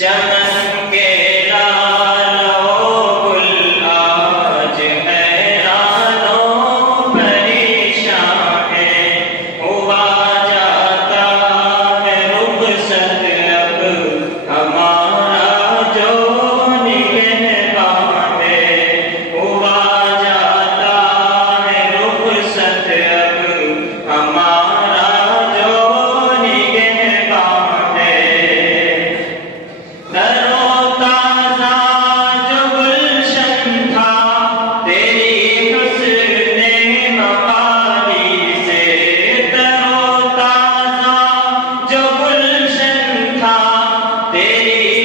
चमन के लालो गुल आज हैरानो परेशान है। हुआ जाता है रुखसत अब हमारा जो निगहबान है। हुआ जाता है रुखसत अब हमारा जो निगहबान है। तरोताज़ा जो गुलशन था तेरी हुस्ने मवाली से। तरोताज़ा जो गुलशन था तेरी